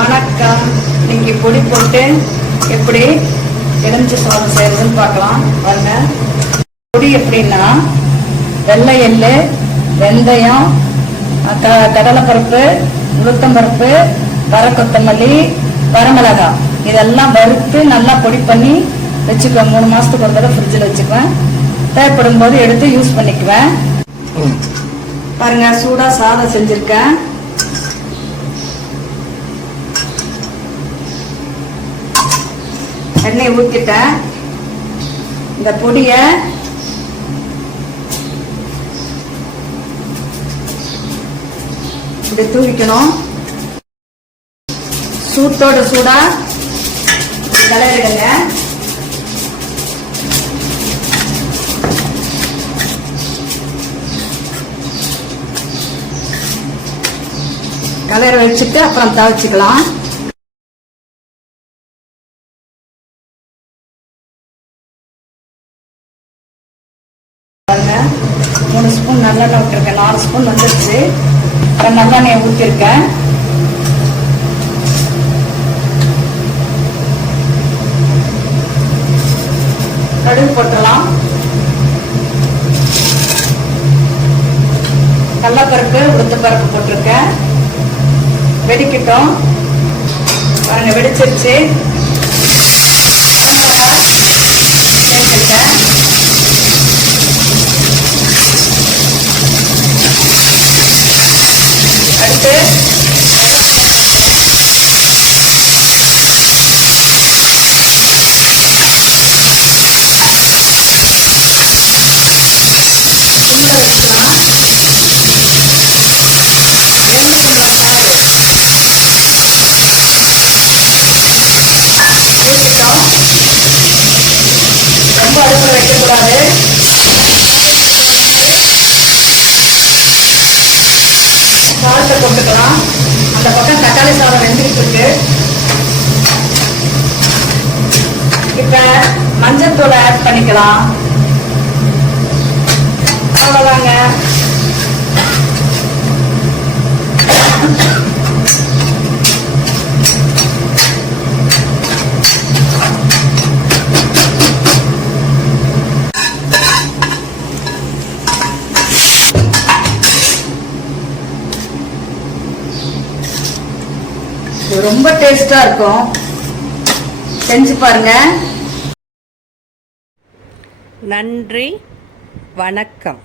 வணக்கம். இன்னைக்கு பொடி போட்டு எப்படி எலுமிச்சை சாதம் செய்யறதுன்னு பார்க்கலாம். பாருங்க. பொடி எப்படின்னா வெள்ளை எள்ளு வெந்தயம் க கடலைப்பருப்பு உளுத்தம்பருப்பு வர கொத்தமல்லி வரமிளகாய் இதெல்லாம் வறுத்து நல்லா பொடி பண்ணி வச்சுக்குவேன். மூணு மாசத்துக்கு ஒரு தடவை ஃப்ரிட்ஜில் வச்சுக்குவேன். தேவைப்படும் போது எடுத்து யூஸ் பண்ணிக்குவேன். பாருங்க சூடா சாதம் செஞ்சிருக்கேன். எண்ணெய் ஊத்திட்டேன் இந்த பொடிய இப்படி தூவிக்கணும். சூட்டோட சூடா இப்படி கலர் வச்சுட்டு அப்புறம் தவிச்சுக்கலாம் பாருங்க. மூணு ஸ்பூன் நல்லெண்ணெய் விட்டுருக்கேன் நாலு ஸ்பூன் வந்துருச்சு. அப்புறம் நல்லெண்ணெய் ஊற்றிருக்கேன் கடுகு போட்டுடலாம் கடலப்பருப்பு உளுத்தப்பருப்பு போட்டிருக்கேன். வெடிக்கட்டும். பாருங்க வெடிச்சிருச்சு. இந்த பக்கம் தக்காளி சாதம் வெந்துட்டு இருக்கு இப்ப மஞ்சத்தூளை ஆட் பண்ணிக்கலாம். அவ்வளவுதாங்க. ரொம்ப டேஸ்டா இருக்கும். செஞ்சு பாருங்க. நன்றி. வணக்கம்.